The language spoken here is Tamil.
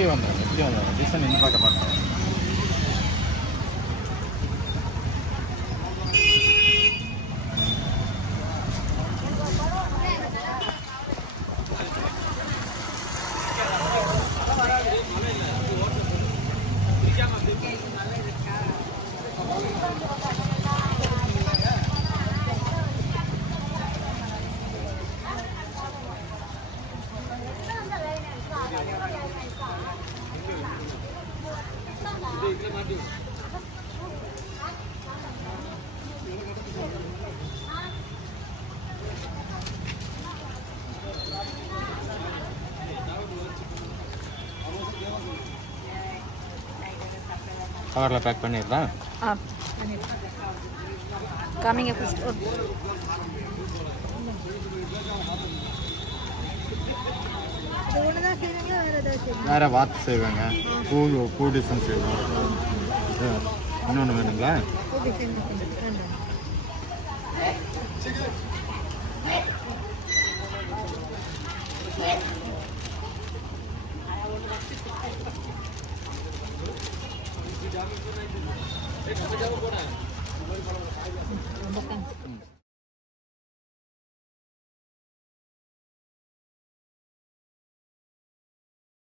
இப்படி வந்துடும் டிசைன் இன்னும் பார்க்க மாட்டேன். கவரில் பேக் பண்ணிடலாம். காமிங்க ஃபர்ஸ்ட். வேறு வாத்து செய்வாங்க, பூ டிசைன் செய்வோம். இன்னொன்று வேணுங்களா?